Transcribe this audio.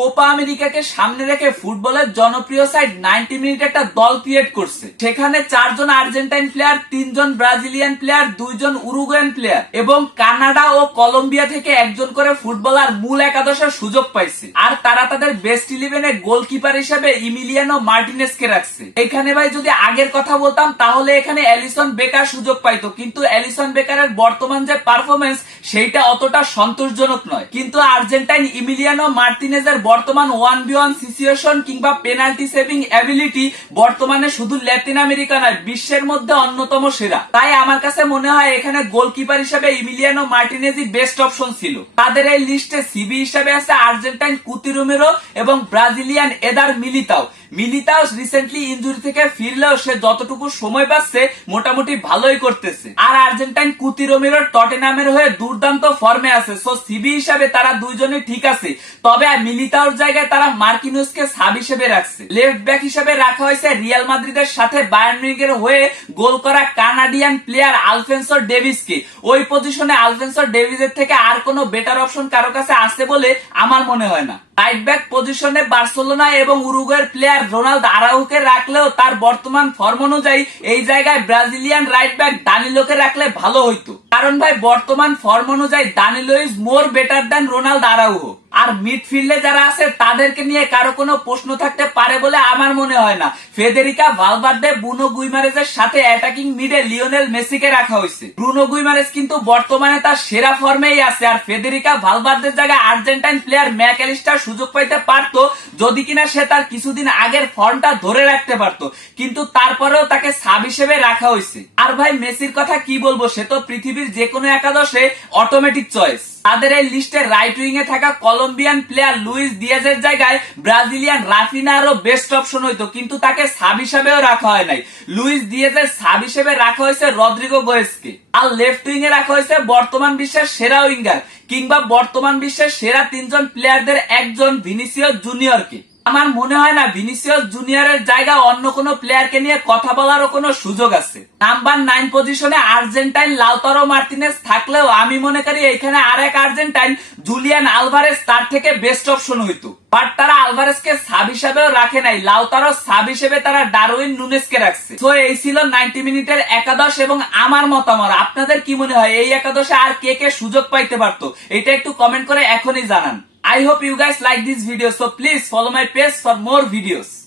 Copa আমেরিকাকে সামনে রেখে ফুটবলের জনপ্রিয় সাইট নাইনটি মিনিট একটা দল ক্রিয়েট করছে। সেখানে চারজন আর্জেন্টাইন প্লেয়ার তিনজন ব্রাজিলিয়ান প্লেয়ার দুইজন উরুগুয়ান প্লেয়ার এবং কানাডা ও কলম্বিয়া থেকে একজন করে ফুটবলার মূল একাদশের সুযোগ পাইছে। আর তারা তাদের বেস্ট ইলেভেনে গোলকিপার হিসেবে ইমিলিয়ানো মার্টিনেসকে রাখছে। এখানে ভাই যদি আগের কথা বলতাম, তাহলে এখানে অ্যালিসন বেকার সুযোগ পাইতো। কিন্তু অ্যালিসন বেকারের বর্তমান যে পারফরমেন্স সেইটা অতটা সন্তোষজনক নয়। কিন্তু আর্জেন্টাইন ইমিলিয়ানো মার্টিনেজের বর্তমান ওয়ান বি ওয়ান সিচুয়েশন কিংবা পেনাল্টি সেভিং অ্যাবিলিটি বর্তমানে শুধু ল্যাটিন আমেরিকা নয়, বিশ্বের মধ্যে অন্যতম সেরা। তাই আমার কাছে মনে হয় এখানে গোলকিপার হিসেবে ইমিলিয়ানো মার্টিনেজি বেস্ট অপশন ছিল। তাদের এই লিস্টে সিবি হিসেবে আছে আর্জেন্টাইন কুতিরুমেরো এবং Brazilian Eder Militao Militao recently injury থেকে ফিরলেও সে যতটুকু সময় পাচ্ছে, মোটামুটি ভালোই করতেছে। আর আর্জেন্টাইন কুতিরোমিরোর টটেনামের হয়ে দুর্দান্ত ফর্মে আছে। সো সিবি হিসাবে তারা দুইজনই ঠিক আছে। তবে মিলিতাওর জায়গায় তারা মার্কিনুসকে সাব হিসেবে রাখছে। লেফট ব্যাক হিসেবে রাখা হয়েছে রিয়াল মাদ্রিদের সাথে বায়ার্ন মিউনিখের হয়ে গোল করা কানাডিয়ান প্লেয়ার আলফেন্সো ডেভিসকে ওই পজিশনে আলফেন্সো ডেভিসের থেকে আর কোনো বেটার অপশন কারও কাছে আছে বলে আমার মনে হয় না। রাইট ব্যাক পজিশনে বার্সেলোনা এবং উরুগুয়ের প্লেয়ার রোনাল্ড আরাউকে রাখলেও তার বর্তমান ফর্ম অনুযায়ী এই জায়গায় ব্রাজিলিয়ান রাইট ব্যাক দানিলোকে রাখলে ভালো হইতো। কারণ ভাই, বর্তমান ফর্ম অনুযায়ী Danilo is more better than Ronald Araujo আর মিডফিল্ডে যারা আছে, তাদেরকে নিয়ে কারও কোনো প্রশ্ন থাকতে পারে বলে আমার মনে হয় না। ফেদেরিকা, ভালভার্দে বুনো গুইমারেজের সাথে অ্যাটাকিং মিডে লিওনেল মেসিকে রাখা হয়েছে। ব্রুনো গুইমারেজ কিন্তু বর্তমানে তার সেরা ফর্মেই আছে আর ফেদেরিকা, ভালভার্দের জায়গায় আর্জেন্টাইন প্লেয়ার ম্যাকেলিস্টার সুযোগ পাইতে পারতো, যদি কিনা সে তার কিছুদিন আগের ফর্মটা ধরে রাখতে পারতো। কিন্তু তারপরেও তাকে সাব হিসেবে রাখা হয়েছে। আর ভাই, মেসির কথা কি বলব, সে তো পৃথিবীর যে কোনো একাদশে অটোমেটিক চয়েস তাদের এই লিস্টে রাইট উইং এ থাকা কলম্বিয়ান প্লেয়ার লুইস দিয়াজের জায়গায় ব্রাজিলিয়ান রাফিনা আরও বেস্ট অপশন হইতো, কিন্তু তাকে সাব হিসেবেও রাখা হয় নাই। লুইস দিয়াজের সাব হিসেবে রাখা হয়েছে রদ্রিগো গোয়েসকে আর লেফট উইং এ রাখা হয়েছে বর্তমান বিশ্বের সেরা উইঙ্গার কিংবা বর্তমান বিশ্বের সেরা তিনজন প্লেয়ারদের একজন ভিনিসিয়াস জুনিয়রকে আমার মনে হয় না ভিনিসিয়াস জুনিয়রের জায়গায় অন্য কোনো প্লেয়ারকে নিয়ে কথা বলারও কোনো সুযোগ আছে। নাম্বার নাইন পজিশনে আর্জেন্টাইন লাউতারো মার্টিনেস থাকলেও আমি মনে করি এখানে আরেক আর্জেন্টাইন, জুলিয়ান আলভারেস, তার থেকে বেস্ট অপশন হইতো। বাট তারা আলভারেসকে সাব হিসাবেও রাখে নাই। লাউতারো সাব হিসেবে তারা ডারউইন নুনেসকে রাখছে। তো এই ছিল নাইনটি মিনিটের একাদশ এবং আমার মতামত। আপনাদের কি মনে হয়, এই একাদশে আর কে কে সুযোগ পাইতে পারতো? এটা একটু কমেন্ট করে এখনই জানান। I hope you guys like this video so please follow my page for more videos.